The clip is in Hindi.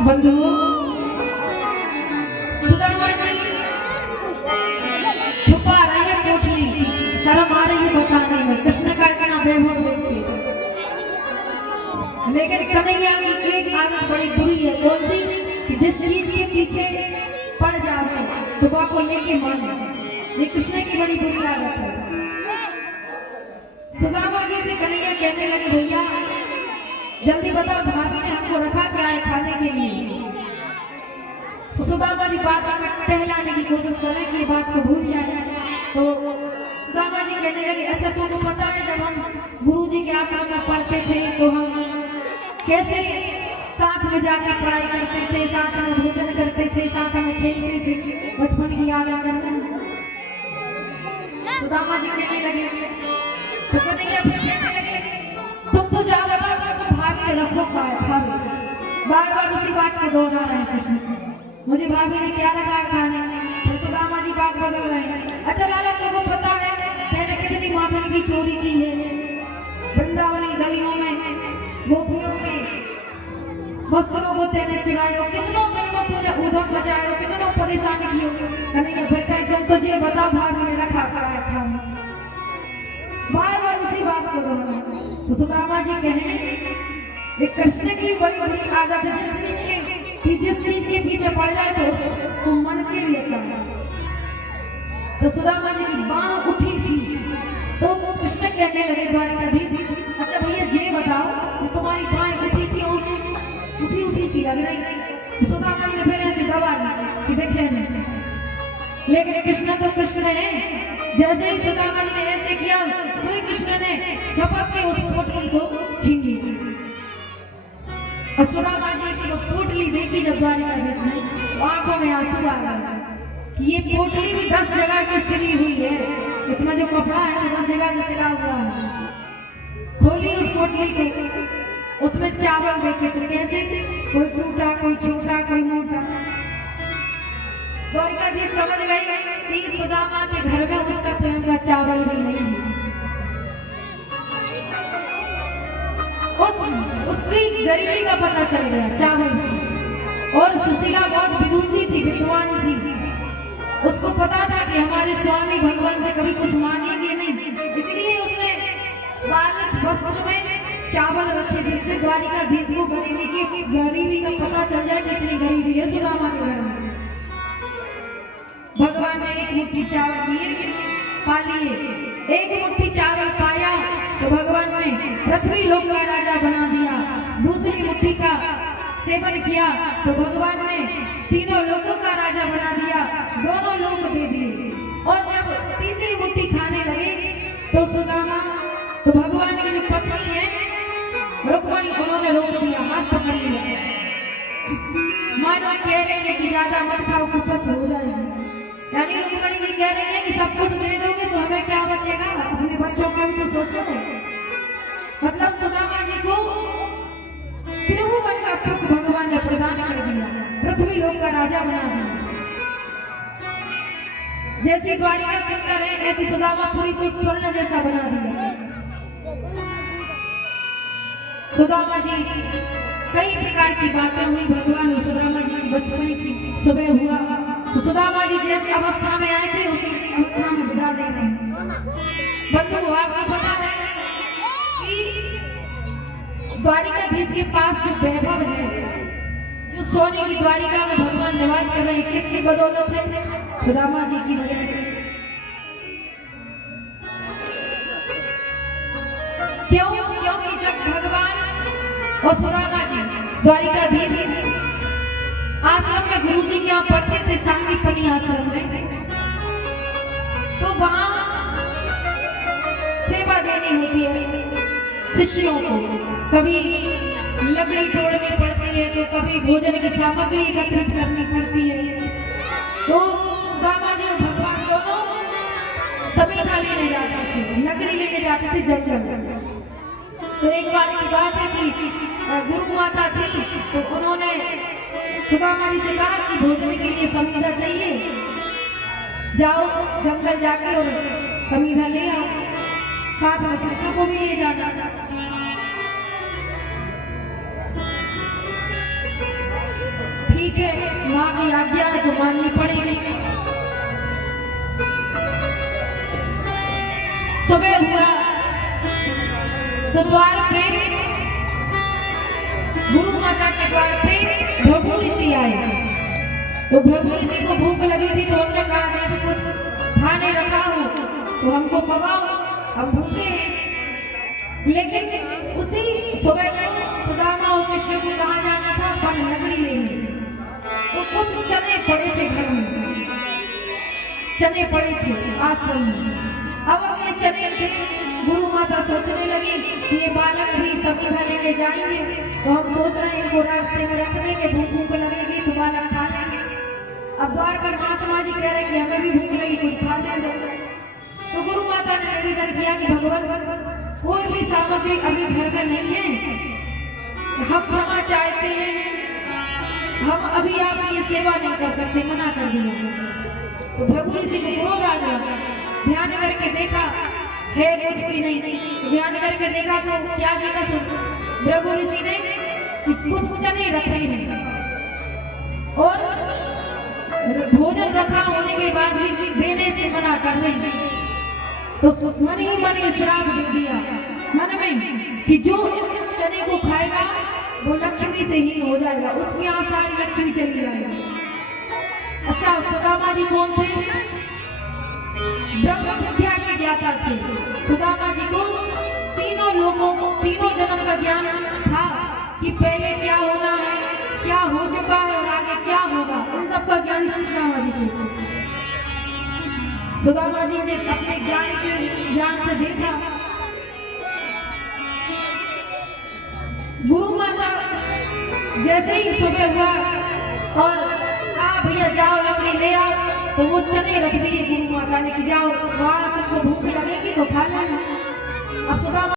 बंधुओं, सुदामा जी छुपा रहे पोटली, शर्म आ रही है बताने में कृष्ण का इतना वैभव देख के। लेकिन कन्हैया की एक आदत बड़ी बुरी है, कौन सी? कि जिस चीज के पीछे पड़ जावे तो वह को लेके माने। ये कृष्ण की बड़ी बुरी आदत है। सुदामा जी से कन्हैया कहने लगे, भैया जल्दी बताओ भाभी ने हमको रखा क्या है खाने के लिए। तो सुदामा जी बात में टहलाने की कोशिश करें कि बात को भूल जाए। तो सुदामा जी कहने लगे, अच्छा तुमको पता है जब हम गुरुजी के आश्रम में पढ़ते थे तो हम कैसे साथ में जाके पढ़ाई करते थे, साथ में भोजन करते थे, साथ में खेलते थे, बचपन की याद आ गई। सुदामा जी कहने लगे, तो कन्हैया फिर कहने लगे, तुम तो जाओ बताओ तुमको भाभी ने रखो क्या है। भाभी बार बार उसी बात को दोहरा रहे हैं कृष्ण, मुझे भाभी ने क्या रखा है खाने। फिर सुदामा जी बात बदल रहे हैं, अच्छा लाला तुमको पता है मैंने कितनी माखन की चोरी की है, वृंदावनी गलियों में गोपियों में वस्त्रों को तेने चुरायो, कितनों को तूने उधम मचायो, कितनों परेशानी की होगी। कन्हैया फिर कहे, तुम तो ये बता भाभी ने रखा क्या है खाने। बार बार उसी बात को दोहराया। तो सुदामा जी कहे, एक कृष्ण की बड़ी बुरी आदत है, जिस चीज के पीछे पड़ जाए तो उसको मन के लिए करना। तो सुदामा जी की बांह उठी थी तो कृष्ण कहने लगे द्वारिकाधीश, अच्छा भैया ये बताओ कि तुम्हारी बांह उठी थी और उठी उठी सी लग रही। सुदामा जी ने फिर ऐसे दबा दी कि देखे नहीं, लेकिन कृष्ण तो कृष्ण है। जैसे ही सुदामा जी ने ऐसे किया, श्री कृष्ण ने झपक के उस पोटली को छीन ली। और सुदामा जी की वो पोटली देखी जब द्वारिकाधीश ने, तो आंखों में आंसू आ गए कि ये पोटली भी 10 जगह से सिली हुई है, इसमें जो कपड़ा है वो 10 जगह से सिला हुआ है। खोली उस पोटली को, उसमें चावल देखे तो कैसे, कोई टूटा, कोई छोटा, कोई मोटा। द्वारिकाधीश समझ गई कि सुदामा के घर में उसका स्वयं का चावल भी नहीं है। उसकी गरीबी का पता चल गया चावल से। और सुशीला बहुत विदुषी थी, विद्वान थी, उसको पता था कि हमारे स्वामी भगवान से कभी कुछ मांगेंगे नहीं, इसलिए उसने बालक वस्त्र में चावल रखे, जिससे द्वारिकाधीश को गरीबी का पता चल जाए कितनी गरीबी है सुदामा के घर में। भगवान ने एक मुट्ठी चावल दिए, पा लिए। एक मुट्ठी चावल पाया तो भगवान ने पृथ्वी लोक का राजा बना दिया। दूसरी मुट्ठी का सेवन किया तो भगवान ने तीनों लोकों का राजा बना दिया, दोनों लोक दे दिए। और जब तीसरी मुट्ठी खाने लगे तो सुदामा, तो भगवान की जो पत्नी है रुक्मणी, उन्होंने रोक दिया, हाथ पकड़ लिया। मानो कह रहे हैं कि ज्यादा मत खाओ, कुछ हो जाएगी। यानी रुक्मणी जी कह रही है कि सब कुछ दे दोगे तो हमें क्या बचेगा, अपने बच्चों का भी तो सोचो। मतलब सुदामा जी को त्रिभुवन का सुख भगवान ने प्रदान कर दिया, पृथ्वी लोक का राजा बना दिया। जैसी द्वारिका सुंदर है, ऐसी सुदामापुरी को स्वर्ण जैसा बना दिया। सुदामा जी कई प्रकार की बातें हुई, भगवान सुदामा जी की बचपन की सुबह हुआ। तो सुदामा जी जैसी अवस्था में आए थे उसी अवस्था में विदा दे रहे हैं। बंधु आपको पता है कि द्वारिकाधीश के पास जो वैभव है, जो सोने की द्वारिका में भगवान निवास कर रहे हैं, किसकी बदौलत है? सुदामा जी की वजह से। क्यों? क्योंकि जब भगवान और सुदामा जी द्वारिकाधीश आश्रम में गुरुजी के यहाँ पढ़ते थे, सांदीपनी आश्रम में, तो वहां सेवा देनी होती है शिष्यों को। कभी लकड़ी तोड़नी पड़ती है, तो कभी भोजन की सामग्री एकत्रित करनी पड़ती है। तो सुदामा जी और भगवान दोनों समीधा लेने जाते थे, लकड़ी लेने जाते थे जंगल। तो एक बार की बात है कि गुरु माता थी, तो उन्होंने सुदामा जी से कहा कि भोजन के लिए समीधा चाहिए, जाओ जंगल जाके और समीधा ले आओ, साथ में कृष्ण को भी ले जाना। माननी पड़ेगी। सुबह हुआ तो द्वार पे गुरु माता के द्वार पे भृगु ऋषि आए। तो भृगु ऋषि को भूख लगी थी तो उन्होंने कहा देवी कुछ खाने रखा हो तो हमको पकाओ, हम भूखे हैं। लेकिन उसी सुबह को सुदामा और कृष्ण को कहाँ जाना था, पर लकड़ी लेने। तो कुछ चने पड़े थे घर में, चने पड़े थे आश्रम में। अब अपने चने थे, गुरु माता सोचने लगी कि ये बालक भी सब्जी लेने जाएंगे तो हम सोच रहे हैं इनको रास्ते में रख देंगे, भूख लगेगी तो बालक खा लेंगे। अब द्वार पर महात्मा जी कह रहे कि हमें भी भूख लगी, कुछ खा लेंगे। तो गुरु माता ने निवेदन किया कि भगवान कोई भी सामग्री अभी घर में नहीं है, हम क्षमा चाहते हैं, हम अभी आपकी ये सेवा नहीं कर सकते, मना कर दिया। तो भृगु ऋषि को क्रोध आ गया, ध्यान करके देखा है कुछ भी नहीं, ध्यान करके देखा तो क्या देखा, भृगु ऋषि ने कुछ चने रखे हैं और भोजन रखा होने के बाद भी देने से मना कर रहे। तो मन ही मन श्राप दे दिया मन में कि जो इस चने को खाएगा वो लक्ष्मी से ही हो जाएगा, उसकी यहाँ सारी लक्ष्मी चली जाएगी। अच्छा, सुदामा जी कौन थे? ब्रह्म विद्या के ज्ञाता थे। सुदामा जी को तीनों लोगों को तीनों जन्म का ज्ञान था कि पहले क्या होना है, क्या हो चुका है और आगे क्या होगा, उन सबका ज्ञान सुदामा जी को। सुदामा जी ने अपने ज्ञान से देखा गुरु माता जैसे ही सुबह हुआ और कहा भैया जाओ लकड़ी ले आओ, तो वो चने रख दिए गुरु माता ने कि जाओ, वहां तुमको भूख लगेगी तो खा लो।